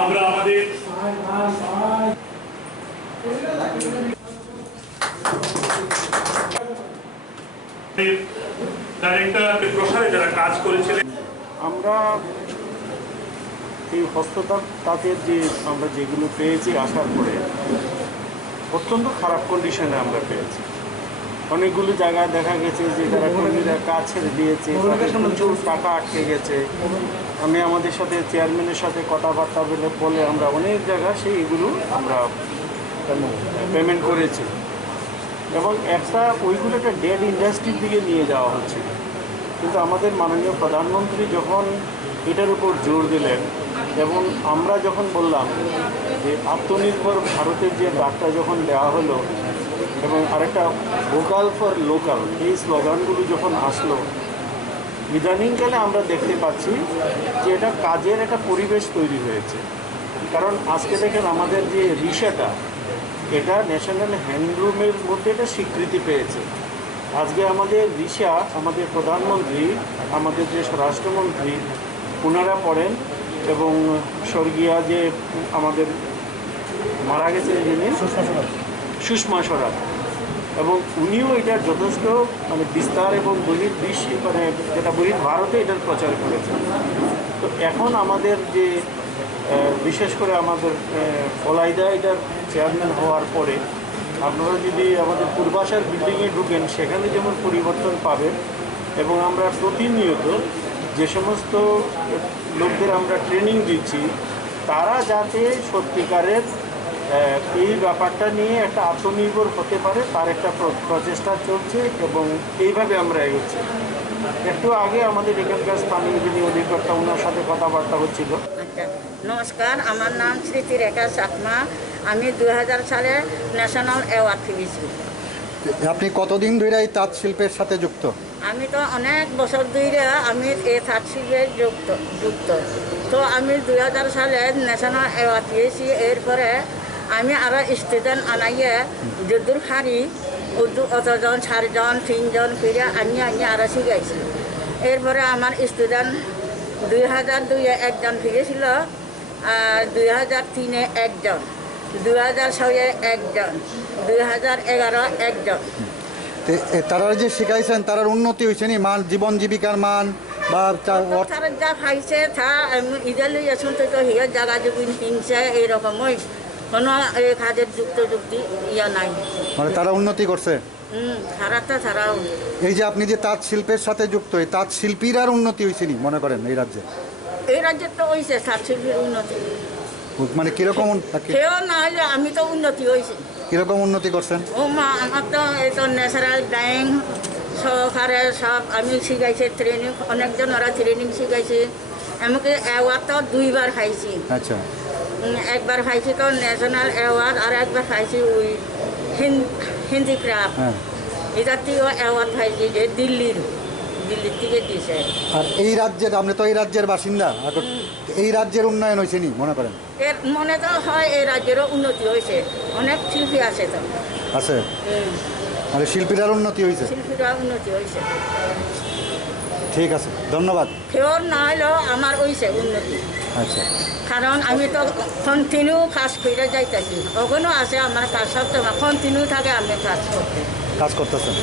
আমরা আমাদের ডাইরেক্টর প্রসারে যারা কাজ করেছিলেন, আমরা এই হস্ততাঁতের যে আমরা যেগুলো পেয়েছি আসার পরে অত্যন্ত খারাপ কন্ডিশনে আমরা পেয়েছি। অনেকগুলো জায়গায় দেখা গেছে যে যারা কর্মীরা কাজ ছেড়ে দিয়েছে, প্রচুর টাকা আটকে গেছে। আমি আমাদের সাথে চেয়ারম্যানের সাথে কথাবার্তা বলে আমরা অনেক জায়গায় সেইগুলো আমরা পেমেন্ট করেছি এবং ওইগুলো একটা ডেড ইন্ডাস্ট্রির দিকে নিয়ে যাওয়া হচ্ছে। কিন্তু আমাদের মাননীয় প্রধানমন্ত্রী যখন এটার উপর জোর দিলেন এবং আমরা যখন বললাম যে আত্মনির্ভর ভারতের যে ডাকটা যখন দেওয়া হলো এবং আরেকটা ভোকাল ফর লোকাল এই স্লোগানগুলো যখন আসলো, ইদানিংকালে আমরা দেখতে পাচ্ছি যে এটা কাজের একটা পরিবেশ তৈরি হয়েছে। কারণ আজকে দেখেন আমাদের যে রিসাটা, এটা ন্যাশনাল হ্যান্ডলুমের মধ্যে এটা স্বীকৃতি পেয়েছে। আজকে আমাদের রিসা, আমাদের প্রধানমন্ত্রী, আমাদের যে স্বরাষ্ট্রমন্ত্রী, ওনারা পড়েন এবং স্বর্গীয় যে আমাদের মারা গেছে যিনি সুষমা স্বরাজ, এবং উনিও এটার যথেষ্ট বিস্তার এবং বহির্বিশ্ব যেটা ভারতে এটার প্রচার করেছেন। তো এখন আমাদের যে বিশেষ করে আমাদের ফলাইদা এটার চেয়ারম্যান হওয়ার পরে আপনারা যদি আমাদের পূর্বাশার বিল্ডিংয়ে ঢুকেন, সেখানে যেমন পরিবর্তন পাবেন এবং আমরা প্রতিনিয়ত যে সমস্ত লোকদের আমরা ট্রেনিং দিচ্ছি, তারা যাতে সত্যিকারের এই ব্যাপারটা নিয়ে একটা আত্মনির্ভর হতে পারে তার একটা প্রচেষ্টা চলছে এবং এইভাবে আমরা এগোচ্ছি। একটু আগে আমাদের এখানকার স্থানীয় যিনি অধিকর্তা, ওনার সাথে কথাবার্তা হচ্ছিল। নমস্কার, আমার নাম স্মৃতিরেখা চাকমা। আমি 2000 সালে ন্যাশনাল অ্যাওয়ার্ড পেয়েছি। আপনি কতদিন ধরে এই তাঁত শিল্পের সাথে যুক্ত? আমি তো অনেক বছর ধরে আমি এই তাঁত শিল্পে যুক্ত। তো আমি 2000 সালে ন্যাশনাল অ্যাওয়ার্ড পেয়েছি। এরপরে আমি আরও স্টুডেন্ট আনাইয়ে যদুর হারি অতজন 4জন 3জন ফিরে আনিয়ে আরও শিখাইছি। এরপরে আমার স্টুডেন্ট 2002-এ একজন ফিরেছিল, আর 2003-এ একজন, 2006-এ একজন, 2011 একজন। তারা যে শিখাইছেন তার উন্নতি হয়েছে নি? মান, জীবন জীবিকার মান বা তারা যা পাইছে তা ইদের লইয়া শুনতে তো হিয়ার জায়গা জমিন কিনছে, এইরকমই কোনো কাজের যুক্তি ইয়া নাই। মানে তারা উন্নতি করছে? তারাও এই যে আপনি যে তাঁত শিল্পের সাথে যুক্ত, এই তাঁত শিল্পীর আর উন্নতি হয়েছে নি মনে করেন এই রাজ্যে? এই রাজ্যে তো হয়েছে তাঁত শিল্পীর উন্নতি। মানে কিরকম? কেউ না হলে আমি তো উন্নতি হয়েছি। কিরকম উন্নতি করছেন? ও মা, আমার তো এই তো ন্যাচারাল ডাইং সহকারে সব আমি শিখাইছি, ট্রেনিং অনেকজন ওরা ট্রেনিং শিখাইছি। এমনকি অ্যাওয়ার্ড তো 2বার খাইছি। আচ্ছা। একবার খাইছি তো ন্যাশনাল অ্যাওয়ার্ড, আর একবার খাইছি ওই হিন্দি ক্রাফট। এটার থেকেও অ্যাওয়ার্ড খাইছি যে দিল্লির থেকে দিয়েছে। আর এই রাজ্যের, আপনি তো এই রাজ্যের বাসিন্দা, এই রাজ্যের উন্নয়ন হয়েছে নি মনে করেন? এর মনে তো হয় এই রাজ্যেরও উন্নতি হয়েছে, অনেক শিল্পী আছে তো আছে, মানে শিল্পীরার উন্নতি হয়েছে, শিল্পীরা উন্নতি হয়েছে। ঠিক আছে, ধন্যবাদ। ফেওর না হলেও আমার হয়েছে উন্নতি। আচ্ছা, কারণ আমি তো কন্টিনিউ কাজ করে যাইতেছি, ওখানেও আছে আমার কাজ, সব সময় কন্টিনিউ থাকে আমি কাজ করতে। কাজ করতেছেন।